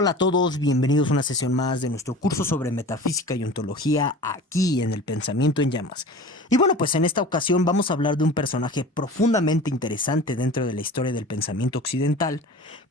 Hola a todos, bienvenidos a una sesión más de nuestro curso sobre metafísica y ontología aquí en el Pensamiento en Llamas. Y bueno, pues en esta ocasión vamos a hablar de un personaje profundamente interesante dentro de la historia del pensamiento occidental,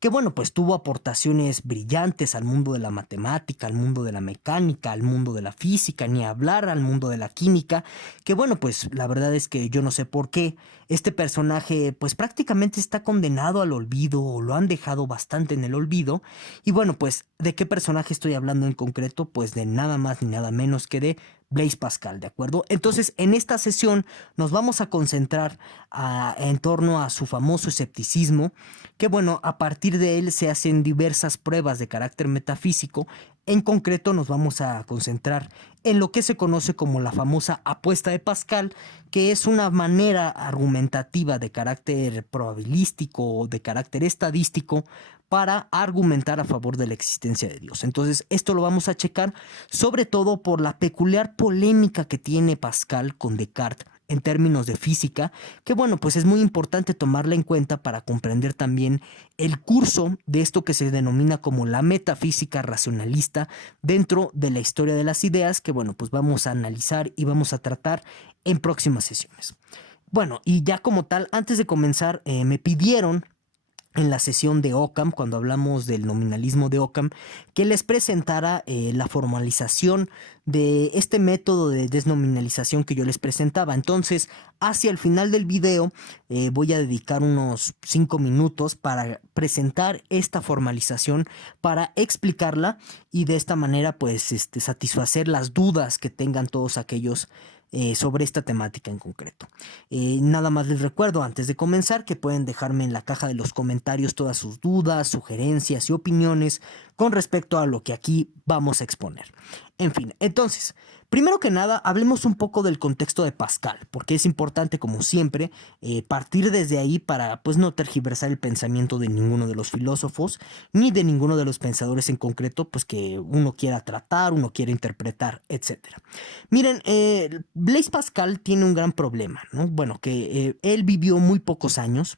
que bueno, pues tuvo aportaciones brillantes al mundo de la matemática, al mundo de la mecánica, al mundo de la física, ni hablar al mundo de la química, que bueno, pues la verdad es que yo no sé por qué este personaje pues prácticamente está condenado al olvido o lo han dejado bastante en el olvido. Y bueno, pues, ¿de qué personaje estoy hablando en concreto? Pues de nada más ni nada menos que de Blaise Pascal, ¿de acuerdo? Entonces, en esta sesión nos vamos a concentrar en torno a su famoso escepticismo, que bueno, a partir de él se hacen diversas pruebas de carácter metafísico. En concreto nos vamos a concentrar en lo que se conoce como la famosa apuesta de Pascal, que es una manera argumentativa de carácter probabilístico o de carácter estadístico para argumentar a favor de la existencia de Dios. Entonces, esto lo vamos a checar sobre todo por la peculiar polémica que tiene Pascal con Descartes en términos de física, que bueno, pues es muy importante tomarla en cuenta para comprender también el curso de esto que se denomina como la metafísica racionalista dentro de la historia de las ideas, que bueno, pues vamos a analizar y vamos a tratar en próximas sesiones. Bueno, y ya como tal, antes de comenzar, me pidieron en la sesión de Occam, cuando hablamos del nominalismo de Occam, que les presentara la formalización de este método de desnominalización que yo les presentaba. Entonces, hacia el final del video, voy a dedicar unos 5 minutos para presentar esta formalización, para explicarla y de esta manera, pues, satisfacer las dudas que tengan todos aquellos sobre esta temática en concreto. Nada más les recuerdo antes de comenzar que pueden dejarme en la caja de los comentarios todas sus dudas, sugerencias y opiniones con respecto a lo que aquí vamos a exponer. En fin, entonces, primero que nada, hablemos un poco del contexto de Pascal, porque es importante, como siempre, partir desde ahí para pues no tergiversar el pensamiento de ninguno de los filósofos, ni de ninguno de los pensadores en concreto, pues que uno quiera tratar, uno quiera interpretar, etcétera. Miren, Blaise Pascal tiene un gran problema, ¿no? Bueno, que él vivió muy pocos años.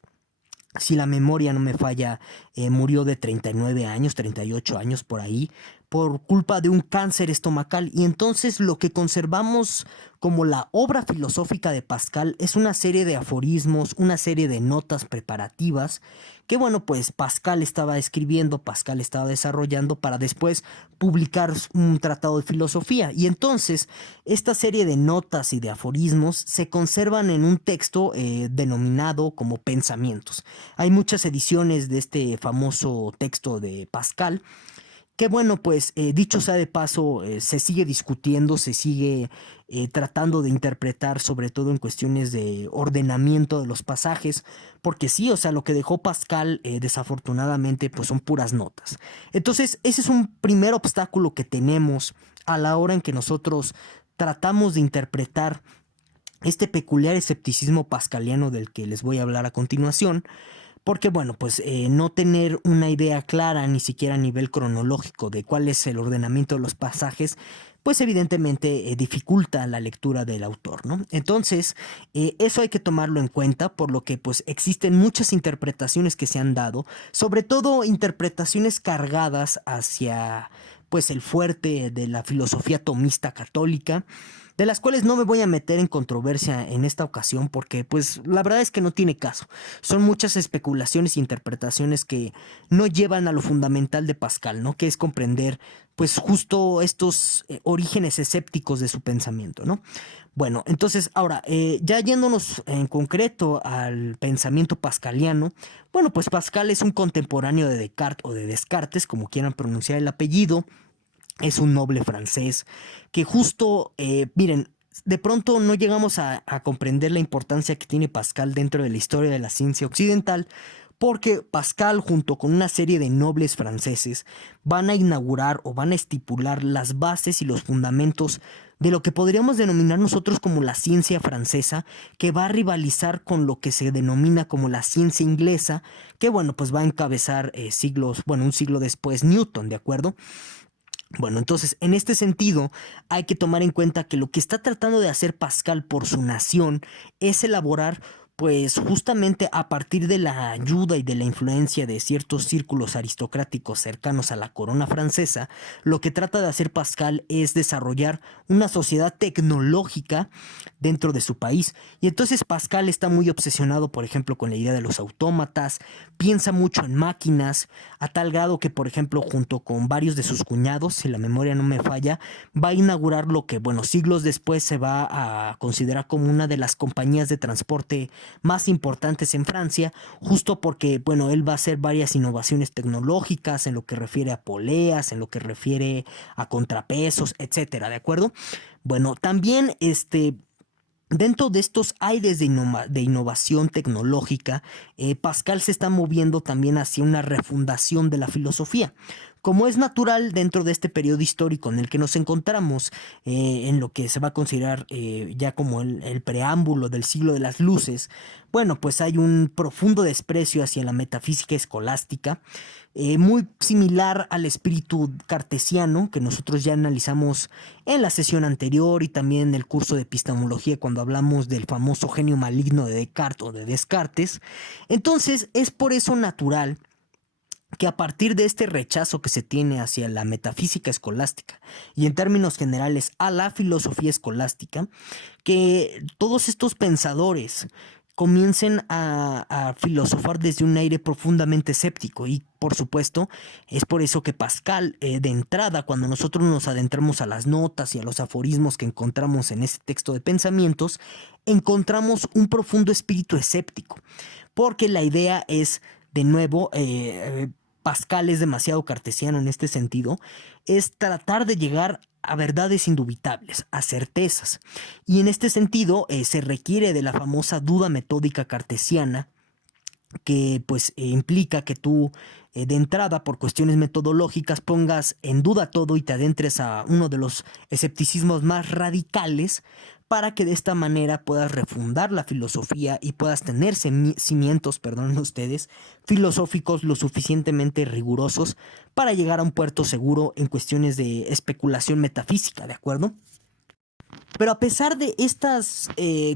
Si la memoria no me falla, murió de 39 años, 38 años por ahí, por culpa de un cáncer estomacal. Y entonces lo que conservamos como la obra filosófica de Pascal es una serie de aforismos, una serie de notas preparativas que bueno, pues Pascal estaba escribiendo, Pascal estaba desarrollando para después publicar un tratado de filosofía. Y entonces esta serie de notas y de aforismos se conservan en un texto denominado como Pensamientos. Hay muchas ediciones de este famoso texto de Pascal que bueno, pues dicho sea de paso, se sigue discutiendo, se sigue tratando de interpretar, sobre todo en cuestiones de ordenamiento de los pasajes, porque sí, o sea, lo que dejó Pascal, desafortunadamente, pues son puras notas. Entonces, ese es un primer obstáculo que tenemos a la hora en que nosotros tratamos de interpretar este peculiar escepticismo pascaliano del que les voy a hablar a continuación. Porque bueno, pues no tener una idea clara ni siquiera a nivel cronológico de cuál es el ordenamiento de los pasajes, pues evidentemente dificulta la lectura del autor, ¿no? Entonces, eso hay que tomarlo en cuenta, por lo que pues existen muchas interpretaciones que se han dado, sobre todo interpretaciones cargadas hacia pues el fuerte de la filosofía tomista católica, de las cuales no me voy a meter en controversia en esta ocasión porque pues la verdad es que no tiene caso. Son muchas especulaciones e interpretaciones que no llevan a lo fundamental de Pascal, ¿no? Que es comprender pues justo estos orígenes escépticos de su pensamiento, ¿no? Bueno, entonces ahora, ya yéndonos en concreto al pensamiento pascaliano, bueno, pues Pascal es un contemporáneo de Descartes o de Descartes, como quieran pronunciar el apellido. Es un noble francés que justo, miren, de pronto no llegamos a comprender la importancia que tiene Pascal dentro de la historia de la ciencia occidental, porque Pascal junto con una serie de nobles franceses van a inaugurar o van a estipular las bases y los fundamentos de lo que podríamos denominar nosotros como la ciencia francesa, que va a rivalizar con lo que se denomina como la ciencia inglesa, que bueno, pues va a encabezar un siglo después Newton, ¿de acuerdo? Bueno, entonces, en este sentido, hay que tomar en cuenta que lo que está tratando de hacer Pascal por su nación es elaborar pues justamente a partir de la ayuda y de la influencia de ciertos círculos aristocráticos cercanos a la corona francesa, lo que trata de hacer Pascal es desarrollar una sociedad tecnológica dentro de su país. Y entonces Pascal está muy obsesionado, por ejemplo, con la idea de los autómatas, piensa mucho en máquinas, a tal grado que, por ejemplo, junto con varios de sus cuñados, si la memoria no me falla, va a inaugurar lo que, bueno, siglos después se va a considerar como una de las compañías de transporte más importantes en Francia, justo porque, bueno, él va a hacer varias innovaciones tecnológicas en lo que refiere a poleas, en lo que refiere a contrapesos, etcétera, ¿de acuerdo? Bueno, también dentro de estos aires de innovación tecnológica, Pascal se está moviendo también hacia una refundación de la filosofía. Como es natural dentro de este periodo histórico en el que nos encontramos, en lo que se va a considerar ya como el preámbulo del siglo de las luces, bueno, pues hay un profundo desprecio hacia la metafísica escolástica, muy similar al espíritu cartesiano que nosotros ya analizamos en la sesión anterior y también en el curso de epistemología cuando hablamos del famoso genio maligno de Descartes o de Descartes. Entonces es por eso natural que a partir de este rechazo que se tiene hacia la metafísica escolástica y en términos generales a la filosofía escolástica, que todos estos pensadores comiencen a filosofar desde un aire profundamente escéptico. Y por supuesto es por eso que Pascal, de entrada, cuando nosotros nos adentramos a las notas y a los aforismos que encontramos en este texto de pensamientos, encontramos un profundo espíritu escéptico, porque la idea es, de nuevo, Pascal es demasiado cartesiano en este sentido, es tratar de llegar a verdades indubitables, a certezas. Y en este sentido se requiere de la famosa duda metódica cartesiana, que pues implica que tú de entrada por cuestiones metodológicas pongas en duda todo y te adentres a uno de los escepticismos más radicales para que de esta manera puedas refundar la filosofía y puedas tener cimientos, perdonen ustedes, filosóficos lo suficientemente rigurosos para llegar a un puerto seguro en cuestiones de especulación metafísica, ¿de acuerdo? Pero a pesar de estas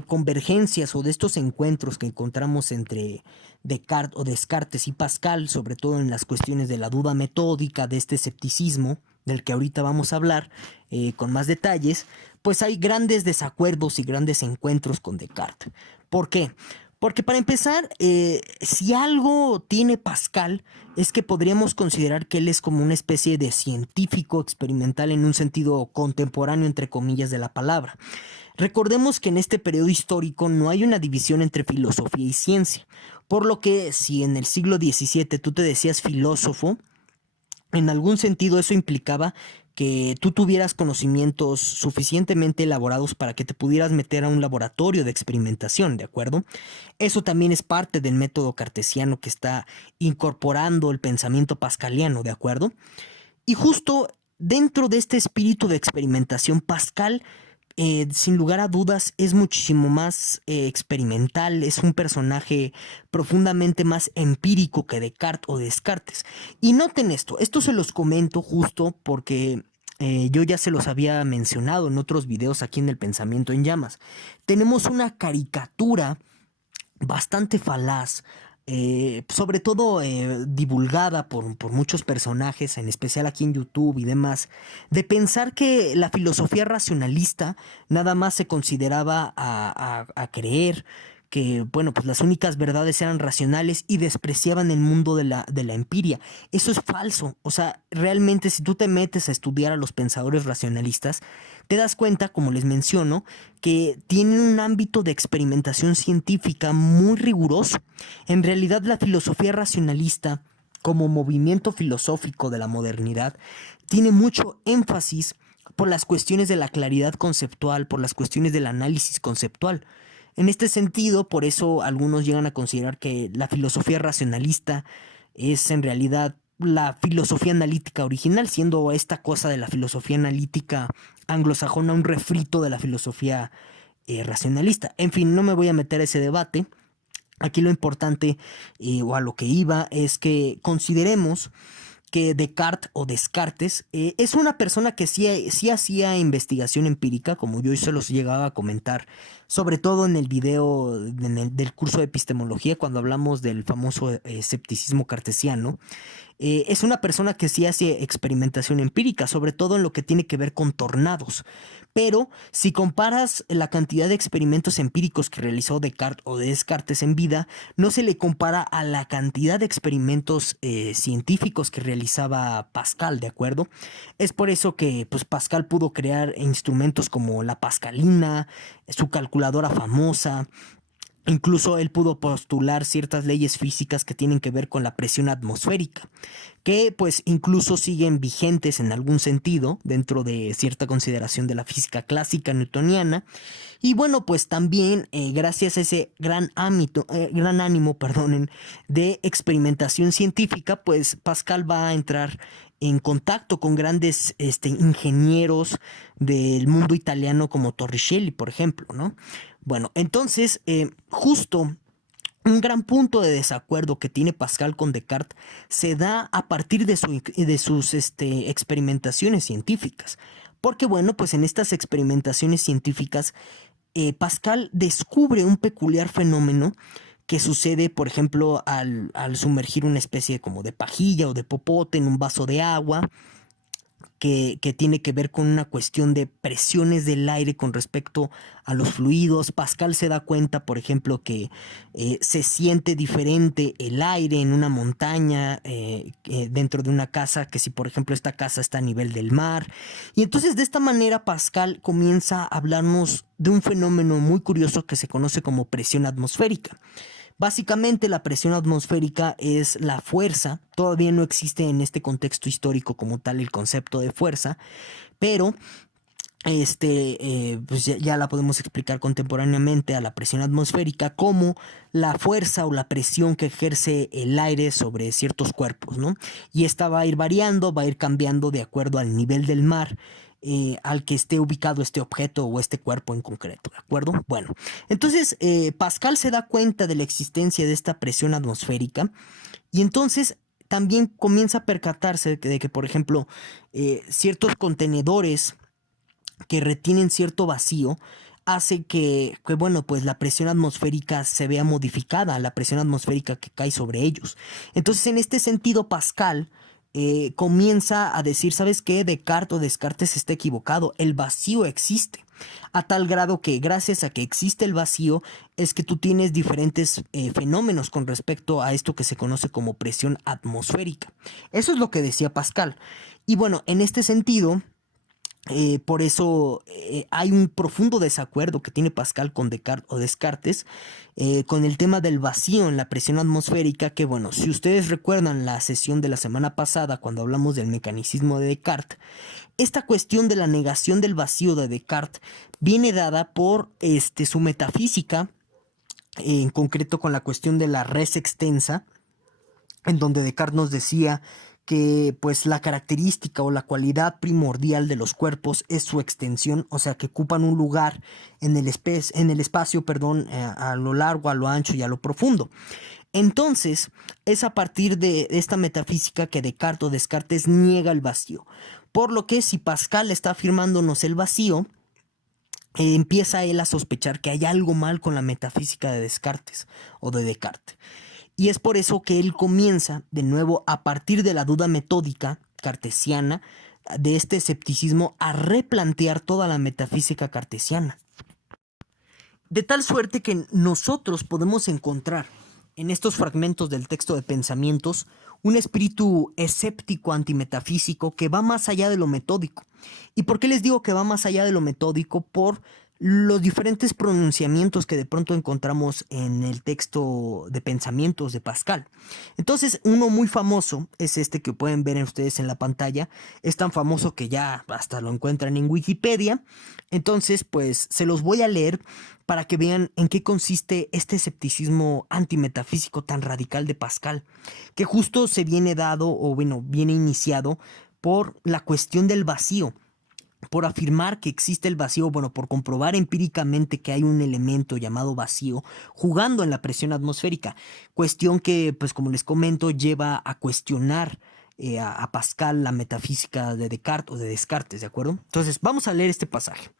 convergencias o de estos encuentros que encontramos entre Descartes o Descartes y Pascal, sobre todo en las cuestiones de la duda metódica, de este escepticismo, del que ahorita vamos a hablar con más detalles, pues hay grandes desacuerdos y grandes encuentros con Descartes. ¿Por qué? Porque para empezar, si algo tiene Pascal, es que podríamos considerar que él es como una especie de científico experimental en un sentido contemporáneo, entre comillas, de la palabra. Recordemos que en este periodo histórico no hay una división entre filosofía y ciencia, por lo que si en el siglo XVII tú te decías filósofo, en algún sentido eso implicaba que tú tuvieras conocimientos suficientemente elaborados para que te pudieras meter a un laboratorio de experimentación, ¿de acuerdo? Eso también es parte del método cartesiano que está incorporando el pensamiento pascaliano, ¿de acuerdo? Y justo dentro de este espíritu de experimentación, Pascal, sin lugar a dudas, es muchísimo más experimental, es un personaje profundamente más empírico que Descartes o Descartes. Y noten esto se los comento justo porque yo ya se los había mencionado en otros videos aquí en el Pensamiento en Llamas. Tenemos una caricatura bastante falaz, sobre todo divulgada por muchos personajes, en especial aquí en YouTube y demás, de pensar que la filosofía racionalista nada más se consideraba a creer que, bueno, pues las únicas verdades eran racionales y despreciaban el mundo de la empiria. Eso es falso. O sea, realmente si tú te metes a estudiar a los pensadores racionalistas, te das cuenta, como les menciono, que tienen un ámbito de experimentación científica muy riguroso. En realidad, la filosofía racionalista, como movimiento filosófico de la modernidad, tiene mucho énfasis por las cuestiones de la claridad conceptual, por las cuestiones del análisis conceptual. En este sentido, por eso algunos llegan a considerar que la filosofía racionalista es en realidad la filosofía analítica original, siendo esta cosa de la filosofía analítica anglosajona un refrito de la filosofía racionalista. En fin, no me voy a meter a ese debate. Aquí lo importante o a lo que iba es que consideremos que Descartes o Descartes es una persona que sí hacía investigación empírica, como yo se los llegaba a comentar, sobre todo en el video del curso de epistemología, cuando hablamos del famoso escepticismo cartesiano. Es una persona que sí hace experimentación empírica, sobre todo en lo que tiene que ver con tornados. Pero si comparas la cantidad de experimentos empíricos que realizó Descartes o Descartes en vida, no se le compara a la cantidad de experimentos científicos que realizaba Pascal, ¿de acuerdo? Es por eso que pues, Pascal pudo crear instrumentos como la pascalina, su calculadora famosa. Incluso él pudo postular ciertas leyes físicas que tienen que ver con la presión atmosférica, que pues incluso siguen vigentes en algún sentido dentro de cierta consideración de la física clásica newtoniana. Y bueno, pues también gracias a ese gran ánimo, perdonen, de experimentación científica, pues Pascal va a entrar en contacto con grandes ingenieros del mundo italiano como Torricelli, por ejemplo, ¿no? Bueno, entonces, justo un gran punto de desacuerdo que tiene Pascal con Descartes se da a partir de sus experimentaciones científicas. Porque bueno, pues en estas experimentaciones científicas, Pascal descubre un peculiar fenómeno que sucede, por ejemplo, al sumergir una especie como de pajilla o de popote en un vaso de agua que tiene que ver con una cuestión de presiones del aire con respecto a los fluidos. Pascal se da cuenta, por ejemplo, que se siente diferente el aire en una montaña dentro de una casa, que si por ejemplo esta casa está a nivel del mar. Y entonces de esta manera Pascal comienza a hablarnos de un fenómeno muy curioso que se conoce como presión atmosférica. Básicamente la presión atmosférica es la fuerza. Todavía no existe en este contexto histórico como tal el concepto de fuerza, pero pues ya la podemos explicar contemporáneamente a la presión atmosférica como la fuerza o la presión que ejerce el aire sobre ciertos cuerpos, ¿no? Y esta va a ir variando, va a ir cambiando de acuerdo al nivel del mar. Al que esté ubicado este objeto o este cuerpo en concreto, ¿de acuerdo? Bueno, entonces Pascal se da cuenta de la existencia de esta presión atmosférica y entonces también comienza a percatarse de que, por ejemplo, ciertos contenedores que retienen cierto vacío hace bueno, pues la presión atmosférica se vea modificada, la presión atmosférica que cae sobre ellos. Entonces, en este sentido, Pascal comienza a decir, ¿sabes qué? Descartes o Descartes está equivocado, el vacío existe. A tal grado que gracias a que existe el vacío es que tú tienes diferentes fenómenos con respecto a esto que se conoce como presión atmosférica. Eso es lo que decía Pascal. Y bueno, en este sentido, por eso hay un profundo desacuerdo que tiene Pascal con Descartes o Descartes con el tema del vacío en la presión atmosférica, que bueno, si ustedes recuerdan la sesión de la semana pasada cuando hablamos del mecanicismo de Descartes, esta cuestión de la negación del vacío de Descartes viene dada por su metafísica, en concreto con la cuestión de la res extensa, en donde Descartes nos decía que pues la característica o la cualidad primordial de los cuerpos es su extensión, o sea que ocupan un lugar en el espacio, perdón, a lo largo, a lo ancho y a lo profundo. Entonces, es a partir de esta metafísica que Descartes o Descartes niega el vacío. Por lo que si Pascal está afirmándonos el vacío, empieza él a sospechar que hay algo mal con la metafísica de Descartes o de Descartes. Y es por eso que él comienza, de nuevo, a partir de la duda metódica cartesiana, de este escepticismo, a replantear toda la metafísica cartesiana. De tal suerte que nosotros podemos encontrar en estos fragmentos del texto de pensamientos un espíritu escéptico antimetafísico que va más allá de lo metódico. ¿Y por qué les digo que va más allá de lo metódico? Por los diferentes pronunciamientos que de pronto encontramos en el texto de pensamientos de Pascal. Entonces, uno muy famoso es este que pueden ver ustedes en la pantalla. Es tan famoso que ya hasta lo encuentran en Wikipedia. Entonces, pues se los voy a leer para que vean en qué consiste este escepticismo antimetafísico tan radical de Pascal, que justo se viene dado, o bueno, viene iniciado por la cuestión del vacío. Por afirmar que existe el vacío, bueno, por comprobar empíricamente que hay un elemento llamado vacío jugando en la presión atmosférica, cuestión que, pues como les comento, lleva a cuestionar a Pascal la metafísica de Descartes o de Descartes, ¿de acuerdo? Entonces, vamos a leer este pasaje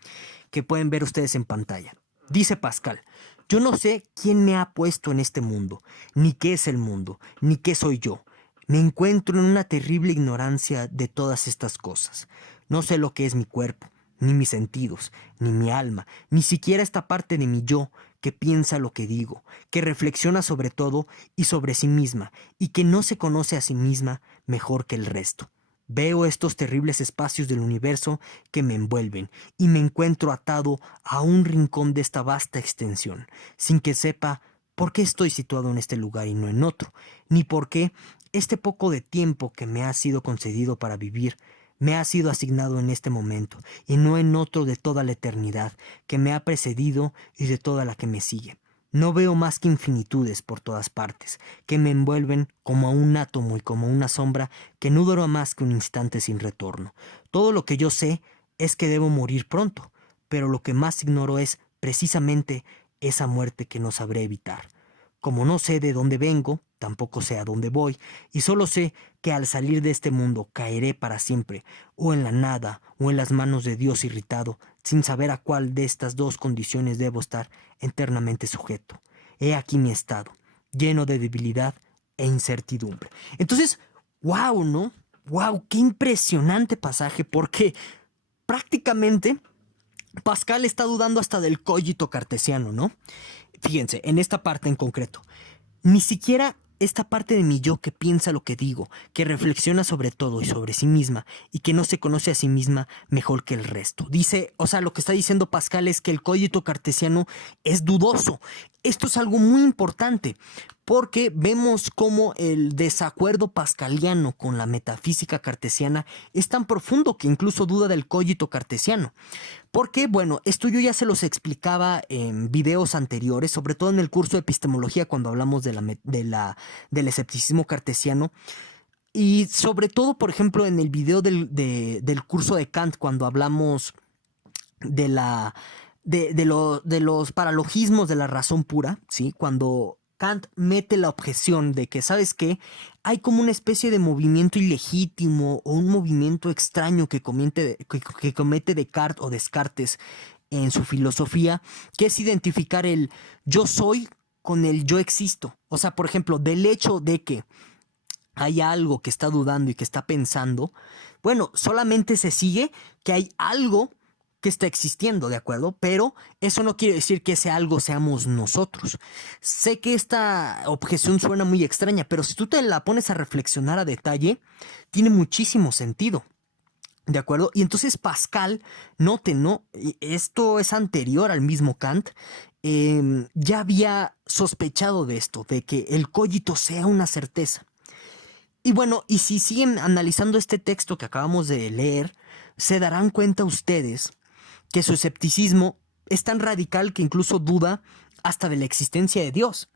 que pueden ver ustedes en pantalla. Dice Pascal: yo no sé quién me ha puesto en este mundo, ni qué es el mundo, ni qué soy yo. Me encuentro en una terrible ignorancia de todas estas cosas. No sé lo que es mi cuerpo, ni mis sentidos, ni mi alma, ni siquiera esta parte de mi yo que piensa lo que digo, que reflexiona sobre todo y sobre sí misma, y que no se conoce a sí misma mejor que el resto. Veo estos terribles espacios del universo que me envuelven y me encuentro atado a un rincón de esta vasta extensión, sin que sepa por qué estoy situado en este lugar y no en otro, ni por qué este poco de tiempo que me ha sido concedido para vivir me ha sido asignado en este momento y no en otro de toda la eternidad que me ha precedido y de toda la que me sigue. No veo más que infinitudes por todas partes, que me envuelven como a un átomo y como una sombra que no dura más que un instante sin retorno. Todo lo que yo sé es que debo morir pronto, pero lo que más ignoro es, precisamente, esa muerte que no sabré evitar. Como no sé de dónde vengo, tampoco sé a dónde voy, y solo sé que al salir de este mundo caeré para siempre, o en la nada, o en las manos de Dios irritado, sin saber a cuál de estas dos condiciones debo estar eternamente sujeto. He aquí mi estado, lleno de debilidad e incertidumbre. Entonces, wow, ¿no? Wow, qué impresionante pasaje, porque prácticamente Pascal está dudando hasta del cogito cartesiano, ¿no? Fíjense, en esta parte en concreto, ni siquiera esta parte de mi yo que piensa lo que digo, que reflexiona sobre todo y sobre sí misma, y que no se conoce a sí misma mejor que el resto. Dice, o sea, lo que está diciendo Pascal es que el cogito cartesiano es dudoso. Esto es algo muy importante, porque vemos cómo el desacuerdo pascaliano con la metafísica cartesiana es tan profundo que incluso duda del cogito cartesiano. Porque, bueno, esto yo ya se los explicaba en videos anteriores, sobre todo en el curso de epistemología cuando hablamos del escepticismo cartesiano. Y sobre todo, por ejemplo, en el video del curso de Kant cuando hablamos de de los paralogismos de la razón pura, ¿sí? Cuando Kant mete la objeción de que, ¿sabes qué? Hay como una especie de movimiento ilegítimo o un movimiento extraño que comete Descartes o Descartes en su filosofía, que es identificar el yo soy con el yo existo. O sea, por ejemplo, del hecho de que hay algo que está dudando y que está pensando, bueno, solamente se sigue que hay algo que está existiendo, ¿de acuerdo? Pero eso no quiere decir que ese algo seamos nosotros. Sé que esta objeción suena muy extraña, pero si tú te la pones a reflexionar a detalle, tiene muchísimo sentido. ¿De acuerdo? Y entonces Pascal, noten, ¿no? Esto es anterior al mismo Kant. Ya había sospechado de esto, de que el cogito sea una certeza. Y bueno, y si siguen analizando este texto que acabamos de leer, se darán cuenta ustedes que su escepticismo es tan radical que incluso duda hasta de la existencia de Dios.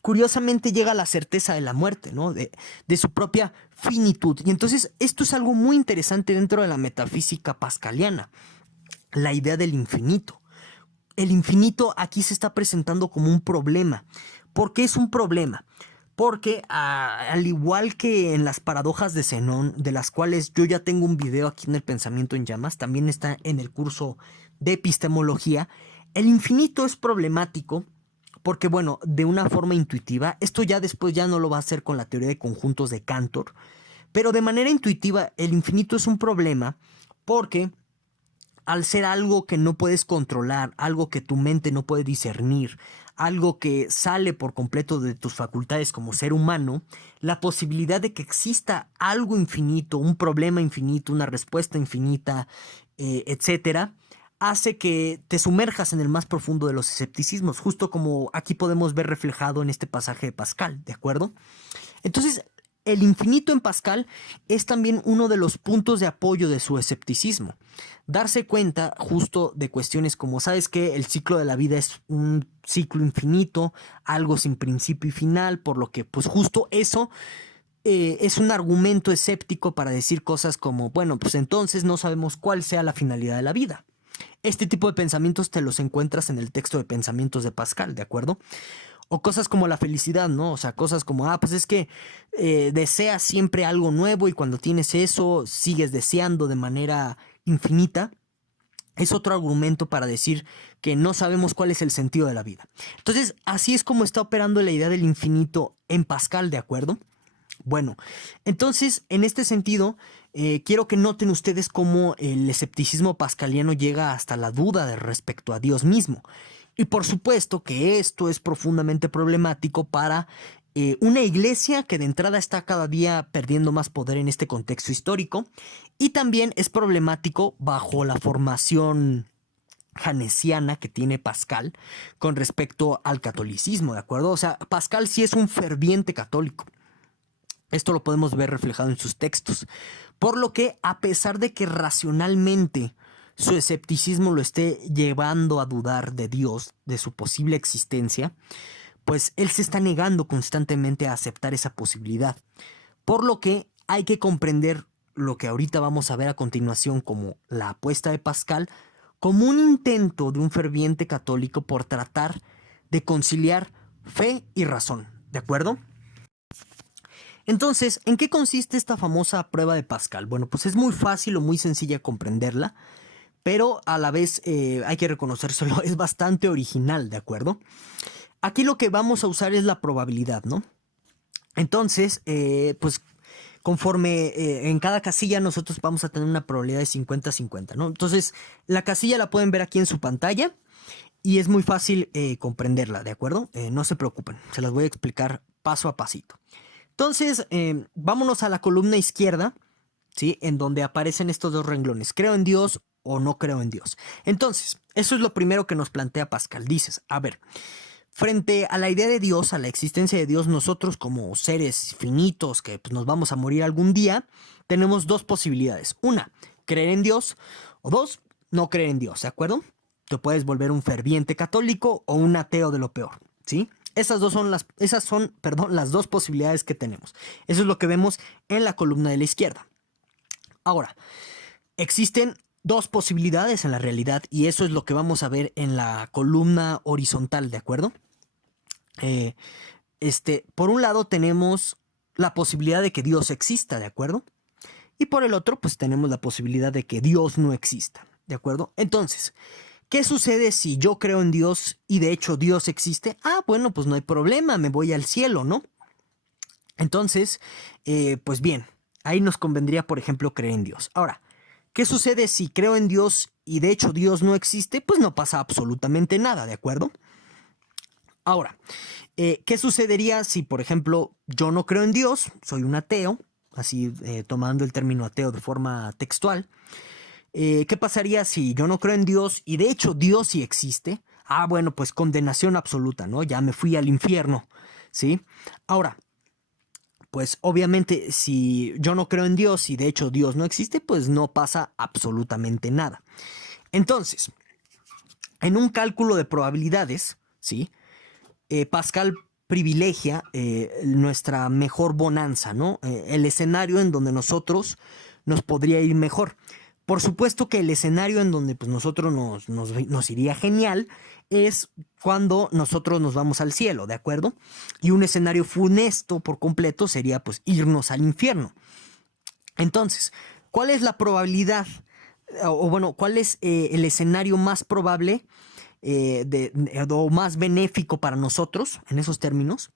Curiosamente llega a la certeza de la muerte, ¿no? De su propia finitud. Y entonces esto es algo muy interesante dentro de la metafísica pascaliana, la idea del infinito. El infinito aquí se está presentando como un problema. ¿Por qué es un problema? Porque al igual que en las paradojas de Zenón, de las cuales yo ya tengo un video aquí en el Pensamiento en Llamas, también está en el curso de epistemología, el infinito es problemático porque, bueno, de una forma intuitiva, esto ya después ya no lo va a hacer con la teoría de conjuntos de Cantor, pero de manera intuitiva el infinito es un problema porque al ser algo que no puedes controlar, algo que tu mente no puede discernir, algo que sale por completo de tus facultades como ser humano, la posibilidad de que exista algo infinito, un problema infinito, una respuesta infinita, etcétera, hace que te sumerjas en el más profundo de los escepticismos, justo como aquí podemos ver reflejado en este pasaje de Pascal, ¿de acuerdo? Entonces, el infinito en Pascal es también uno de los puntos de apoyo de su escepticismo. Darse cuenta justo de cuestiones como, ¿sabes qué? El ciclo de la vida es un ciclo infinito, algo sin principio y final, por lo que pues justo eso es un argumento escéptico para decir cosas como, bueno, pues entonces no sabemos cuál sea la finalidad de la vida. Este tipo de pensamientos te los encuentras en el texto de Pensamientos de Pascal, ¿de acuerdo? O cosas como la felicidad, ¿no? O sea, cosas como, pues es que deseas siempre algo nuevo y cuando tienes eso sigues deseando de manera infinita. Es otro argumento para decir que no sabemos cuál es el sentido de la vida. Entonces, así es como está operando la idea del infinito en Pascal, ¿de acuerdo? Bueno, entonces, en este sentido, quiero que noten ustedes cómo el escepticismo pascaliano llega hasta la duda de respecto a Dios mismo. Y por supuesto que esto es profundamente problemático para una iglesia que de entrada está cada día perdiendo más poder en este contexto histórico, y también es problemático bajo la formación janesiana que tiene Pascal con respecto al catolicismo, ¿de acuerdo? O sea, Pascal sí es un ferviente católico. Esto lo podemos ver reflejado en sus textos. Por lo que, a pesar de que racionalmente su escepticismo lo esté llevando a dudar de Dios, de su posible existencia, pues él se está negando constantemente a aceptar esa posibilidad. Por lo que hay que comprender lo que ahorita vamos a ver a continuación como la apuesta de Pascal, como un intento de un ferviente católico por tratar de conciliar fe y razón, ¿de acuerdo? Entonces, ¿en qué consiste esta famosa prueba de Pascal? Bueno, pues es muy fácil o muy sencilla comprenderla, pero a la vez hay que reconocérselo, es bastante original, ¿de acuerdo? Aquí lo que vamos a usar es la probabilidad, ¿no? Entonces, pues conforme en cada casilla nosotros vamos a tener una probabilidad de 50-50, ¿no? Entonces, la casilla la pueden ver aquí en su pantalla y es muy fácil comprenderla, ¿de acuerdo? No se preocupen, se las voy a explicar paso a pasito. Entonces, vámonos a la columna izquierda, ¿sí? En donde aparecen estos dos renglones, creo en Dios o no creo en Dios. Entonces, eso es lo primero que nos plantea Pascal. Dices, a ver, frente a la idea de Dios, a la existencia de Dios, nosotros como seres finitos que pues, nos vamos a morir algún día, tenemos dos posibilidades. Una, creer en Dios, o dos, no creer en Dios, ¿de acuerdo? Te puedes volver un ferviente católico o un ateo de lo peor, ¿sí? Esas son las dos posibilidades que tenemos. Eso es lo que vemos en la columna de la izquierda. Ahora, existen dos posibilidades en la realidad y eso es lo que vamos a ver en la columna horizontal, ¿de acuerdo? Por un lado tenemos la posibilidad de que Dios exista, ¿de acuerdo? Y por el otro, pues tenemos la posibilidad de que Dios no exista, ¿de acuerdo? Entonces, ¿qué sucede si yo creo en Dios y de hecho Dios existe? Bueno, pues no hay problema, me voy al cielo, ¿no? Entonces, pues bien, ahí nos convendría, por ejemplo, creer en Dios. Ahora, ¿qué sucede si creo en Dios y de hecho Dios no existe? Pues no pasa absolutamente nada, ¿de acuerdo? Ahora, ¿qué sucedería si, por ejemplo, yo no creo en Dios, soy un ateo, así tomando el término ateo de forma textual? ¿Qué pasaría si yo no creo en Dios y de hecho Dios sí existe? Bueno, pues condenación absoluta, ¿no? Ya me fui al infierno, ¿sí? Ahora, pues obviamente si yo no creo en Dios y de hecho Dios no existe, pues no pasa absolutamente nada. Entonces, en un cálculo de probabilidades, ¿sí? Pascal privilegia nuestra mejor bonanza, ¿no? El escenario en donde nosotros nos podría ir mejor. Por supuesto que el escenario en donde pues, nosotros nos iría genial es cuando nosotros nos vamos al cielo, ¿de acuerdo? Y un escenario funesto por completo sería pues irnos al infierno. Entonces, ¿cuál es la probabilidad? O bueno, ¿cuál es el escenario más probable o más benéfico para nosotros en esos términos?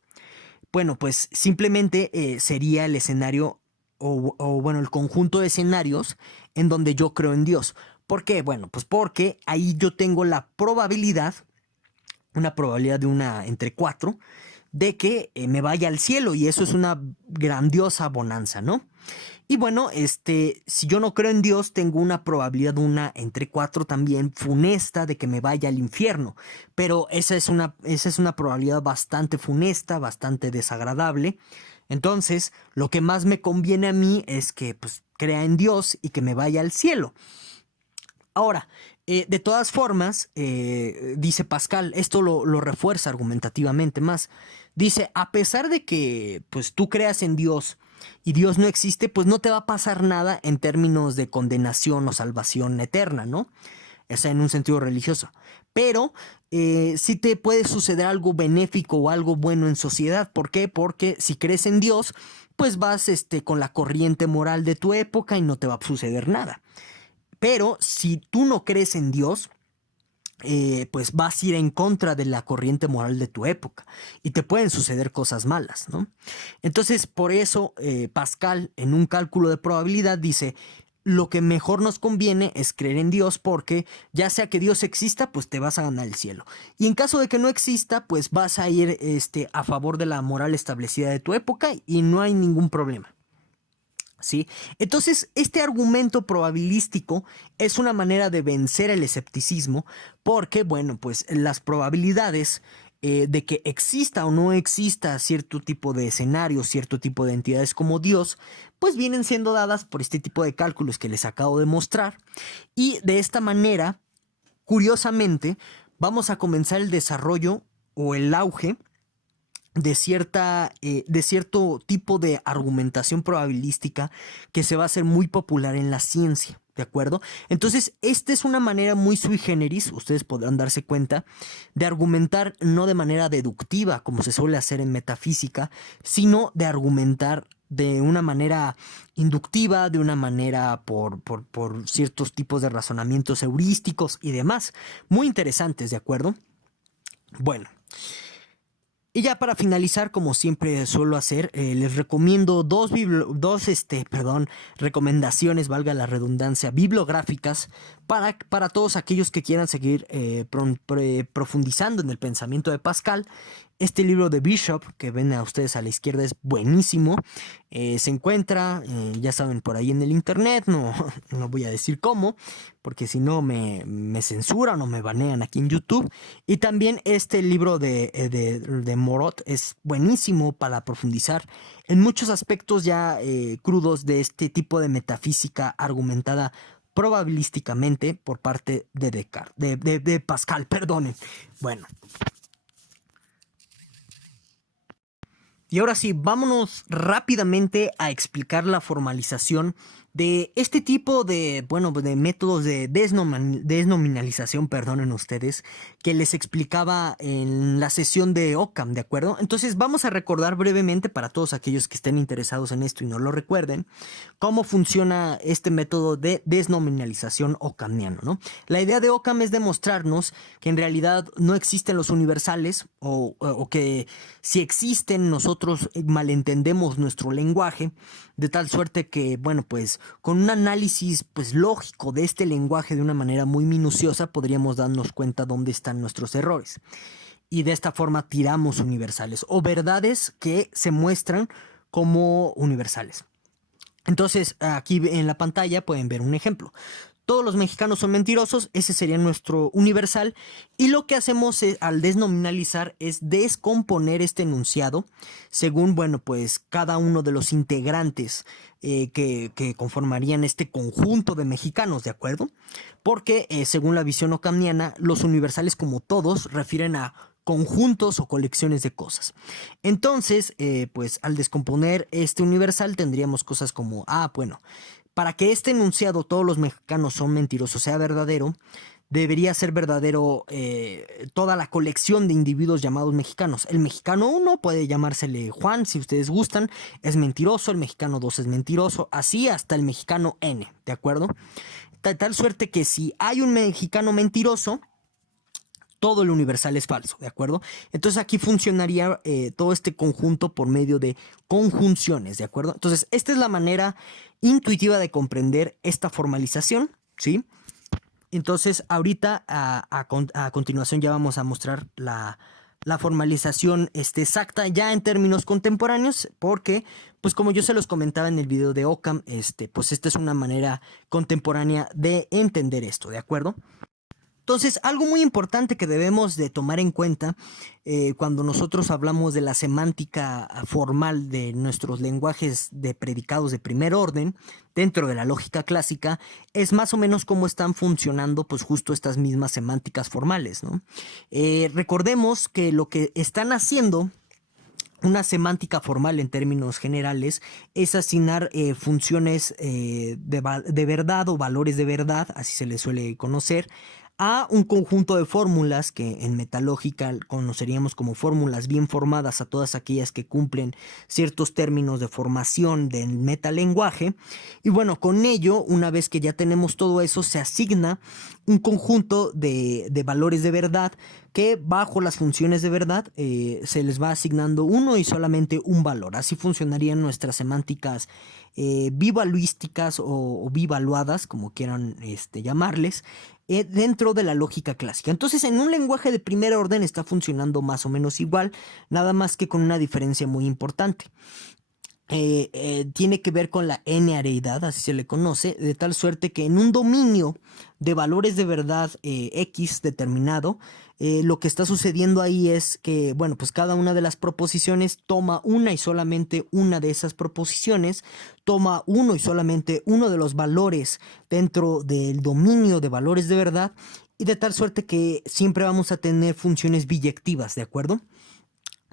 Bueno, pues simplemente sería el escenario bueno, el conjunto de escenarios en donde yo creo en Dios. ¿Por qué? Bueno, pues porque ahí yo tengo la probabilidad, una probabilidad de 1/4, de que me vaya al cielo y eso es una grandiosa bonanza, ¿no? Y bueno, si yo no creo en Dios, tengo una probabilidad de 1/4 también funesta de que me vaya al infierno. Pero esa es una probabilidad bastante funesta, bastante desagradable. Entonces, lo que más me conviene a mí es que pues, crea en Dios y que me vaya al cielo. Ahora, de todas formas, dice Pascal, esto lo refuerza argumentativamente más. Dice, a pesar de que pues, tú creas en Dios y Dios no existe, pues no te va a pasar nada en términos de condenación o salvación eterna, ¿no? o sea, en un sentido religioso. Pero sí te puede suceder algo benéfico o algo bueno en sociedad. ¿Por qué? Porque si crees en Dios, pues vas con la corriente moral de tu época y no te va a suceder nada. Pero si tú no crees en Dios, pues vas a ir en contra de la corriente moral de tu época y te pueden suceder cosas malas, ¿no? Entonces, por eso Pascal, en un cálculo de probabilidad, dice: lo que mejor nos conviene es creer en Dios, porque ya sea que Dios exista, pues te vas a ganar el cielo. Y en caso de que no exista, pues vas a ir a favor de la moral establecida de tu época y no hay ningún problema. ¿Sí? Entonces, este argumento probabilístico es una manera de vencer el escepticismo, porque, bueno, pues las probabilidades de que exista o no exista cierto tipo de escenario, cierto tipo de entidades como Dios, pues vienen siendo dadas por este tipo de cálculos que les acabo de mostrar. Y de esta manera, curiosamente, vamos a comenzar el desarrollo o el auge de cierto tipo de argumentación probabilística que se va a hacer muy popular en la ciencia, ¿de acuerdo? Entonces, esta es una manera muy sui generis, ustedes podrán darse cuenta, de argumentar no de manera deductiva, como se suele hacer en metafísica, sino de argumentar de una manera inductiva, de una manera por ciertos tipos de razonamientos heurísticos y demás. Muy interesantes, ¿de acuerdo? Bueno. Y ya para finalizar, como siempre suelo hacer, les recomiendo dos recomendaciones, valga la redundancia, bibliográficas para todos aquellos que quieran seguir profundizando en el pensamiento de Pascal. Este libro de Bishop, que ven a ustedes a la izquierda, es buenísimo. Se encuentra, ya saben, por ahí en el internet. No, no voy a decir cómo, porque si no me censuran o me banean aquí en YouTube. Y también este libro de Morot es buenísimo para profundizar en muchos aspectos ya crudos de este tipo de metafísica argumentada probabilísticamente por parte de Descartes, de Pascal, perdonen. Bueno. Y ahora sí, vámonos rápidamente a explicar la formalización de este tipo de, bueno, de métodos de desnominalización, perdonen ustedes, que les explicaba en la sesión de Occam, ¿de acuerdo? Entonces vamos a recordar brevemente, para todos aquellos que estén interesados en esto y no lo recuerden, cómo funciona este método de desnominalización occamiano, ¿no? La idea de Occam es demostrarnos que en realidad no existen los universales o que si existen nosotros malentendemos nuestro lenguaje, de tal suerte que, bueno, pues con un análisis pues lógico de este lenguaje de una manera muy minuciosa podríamos darnos cuenta dónde están nuestros errores. Y de esta forma tiramos universales o verdades que se muestran como universales. Entonces, aquí en la pantalla pueden ver un ejemplo. Todos los mexicanos son mentirosos, ese sería nuestro universal, y lo que hacemos al desnominalizar es descomponer este enunciado según, bueno, pues cada uno de los integrantes que conformarían este conjunto de mexicanos, ¿de acuerdo? Porque según la visión occamiana, los universales como todos refieren a conjuntos o colecciones de cosas. Entonces, pues al descomponer este universal tendríamos cosas como, bueno, para que este enunciado, todos los mexicanos son mentirosos, sea verdadero, debería ser verdadero toda la colección de individuos llamados mexicanos. El mexicano 1 puede llamársele Juan, si ustedes gustan, es mentiroso, el mexicano 2 es mentiroso, así hasta el mexicano N, ¿de acuerdo? De tal suerte que si hay un mexicano mentiroso, todo el universal es falso, ¿de acuerdo? Entonces aquí funcionaría todo este conjunto por medio de conjunciones, ¿de acuerdo? Entonces esta es la manera intuitiva de comprender esta formalización, ¿sí? Entonces ahorita a continuación ya vamos a mostrar la formalización exacta ya en términos contemporáneos, porque pues como yo se los comentaba en el video de Occam, pues esta es una manera contemporánea de entender esto, ¿de acuerdo? Entonces, algo muy importante que debemos de tomar en cuenta cuando nosotros hablamos de la semántica formal de nuestros lenguajes de predicados de primer orden dentro de la lógica clásica es más o menos cómo están funcionando pues justo estas mismas semánticas formales, ¿no? Recordemos que lo que están haciendo una semántica formal en términos generales es asignar funciones de verdad o valores de verdad, así se les suele conocer, a un conjunto de fórmulas que en metalógica conoceríamos como fórmulas bien formadas, a todas aquellas que cumplen ciertos términos de formación del metalenguaje. Y bueno, con ello, una vez que ya tenemos todo eso, se asigna un conjunto de valores de verdad que bajo las funciones de verdad se les va asignando uno y solamente un valor. Así funcionarían nuestras semánticas bivaluísticas o bivaluadas, como quieran llamarles, dentro de la lógica clásica. Entonces, en un lenguaje de primer orden está funcionando más o menos igual, nada más que con una diferencia muy importante. Tiene que ver con la n-areidad, así se le conoce, de tal suerte que en un dominio de valores de verdad X determinado, lo que está sucediendo ahí es que, bueno, pues cada una de las proposiciones toma una y solamente una de esas proposiciones, toma uno y solamente uno de los valores dentro del dominio de valores de verdad, y de tal suerte que siempre vamos a tener funciones biyectivas, ¿de acuerdo?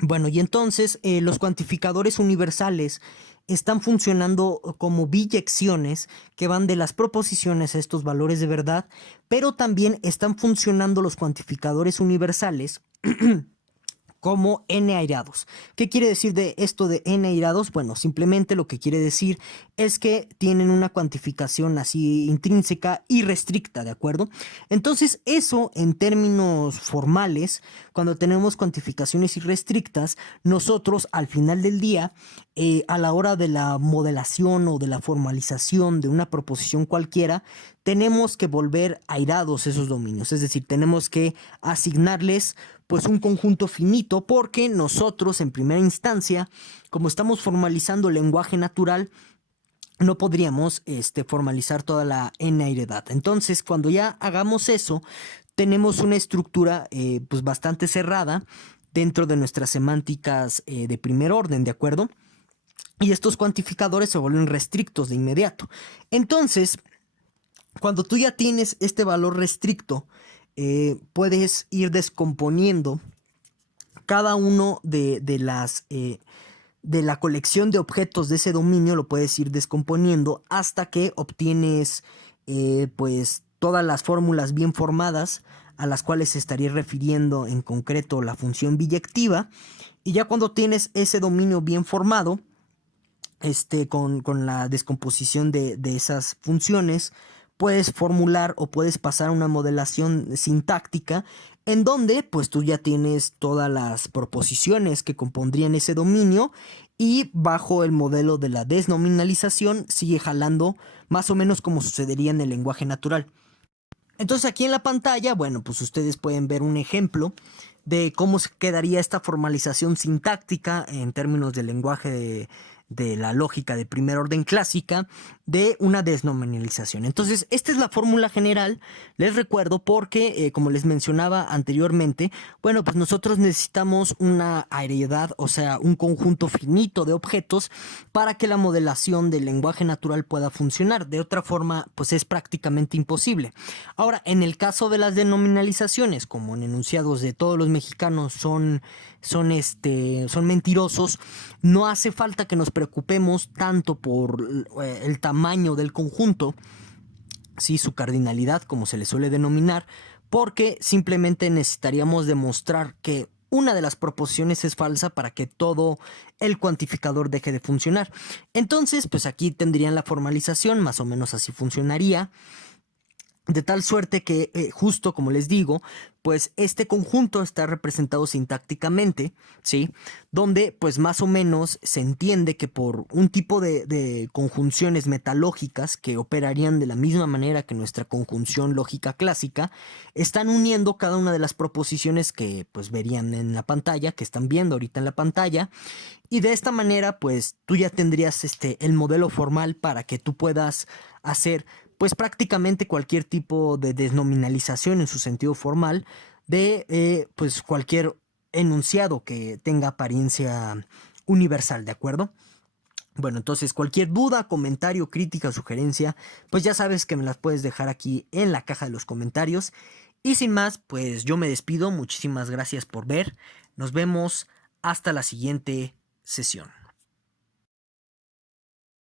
Bueno, y entonces los cuantificadores universales están funcionando como biyecciones que van de las proposiciones a estos valores de verdad, pero también están funcionando los cuantificadores universales como n-airados. ¿Qué quiere decir de esto de n-airados? Bueno, simplemente lo que quiere decir es que tienen una cuantificación así intrínseca y restricta, ¿de acuerdo? Entonces, eso en términos formales, cuando tenemos cuantificaciones irrestrictas, nosotros al final del día, a la hora de la modelación o de la formalización de una proposición cualquiera, tenemos que volver airados esos dominios, es decir, tenemos que asignarles pues un conjunto finito, porque nosotros en primera instancia, como estamos formalizando el lenguaje natural, no podríamos formalizar toda la n-airedad. Entonces, cuando ya hagamos eso, tenemos una estructura pues bastante cerrada dentro de nuestras semánticas de primer orden, ¿de acuerdo? Y estos cuantificadores se vuelven restrictos de inmediato. Entonces, cuando tú ya tienes este valor restricto, puedes ir descomponiendo cada uno de la colección de objetos de ese dominio, lo puedes ir descomponiendo hasta que obtienes pues todas las fórmulas bien formadas a las cuales se estaría refiriendo en concreto la función biyectiva. Y ya cuando tienes ese dominio bien formado, con la descomposición de esas funciones, puedes formular o puedes pasar una modelación sintáctica en donde pues tú ya tienes todas las proposiciones que compondrían ese dominio, y bajo el modelo de la desnominalización sigue jalando más o menos como sucedería en el lenguaje natural. Entonces aquí en la pantalla, bueno, pues ustedes pueden ver un ejemplo de cómo se quedaría esta formalización sintáctica en términos del lenguaje de la lógica de primer orden clásica de una desnominalización. Entonces, esta es la fórmula general, les recuerdo, porque, como les mencionaba anteriormente, bueno, pues nosotros necesitamos una areidad, o sea, un conjunto finito de objetos para que la modelación del lenguaje natural pueda funcionar. De otra forma, pues es prácticamente imposible. Ahora, en el caso de las denominalizaciones, como en enunciados de todos los mexicanos son mentirosos, no hace falta que nos preocupemos tanto por el tamaño del conjunto, ¿sí? Su cardinalidad, como se le suele denominar, porque simplemente necesitaríamos demostrar que una de las proposiciones es falsa para que todo el cuantificador deje de funcionar. Entonces, pues aquí tendrían la formalización, más o menos así funcionaría. De tal suerte que, justo como les digo, pues este conjunto está representado sintácticamente, ¿sí? Donde pues más o menos se entiende que por un tipo de conjunciones metalógicas que operarían de la misma manera que nuestra conjunción lógica clásica, están uniendo cada una de las proposiciones que pues verían en la pantalla, que están viendo ahorita en la pantalla, y de esta manera pues tú ya tendrías el modelo formal para que tú puedas hacer pues prácticamente cualquier tipo de desnominalización en su sentido formal de pues cualquier enunciado que tenga apariencia universal, ¿de acuerdo? Bueno, entonces cualquier duda, comentario, crítica o sugerencia, pues ya sabes que me las puedes dejar aquí en la caja de los comentarios. Y sin más, pues yo me despido. Muchísimas gracias por ver. Nos vemos hasta la siguiente sesión.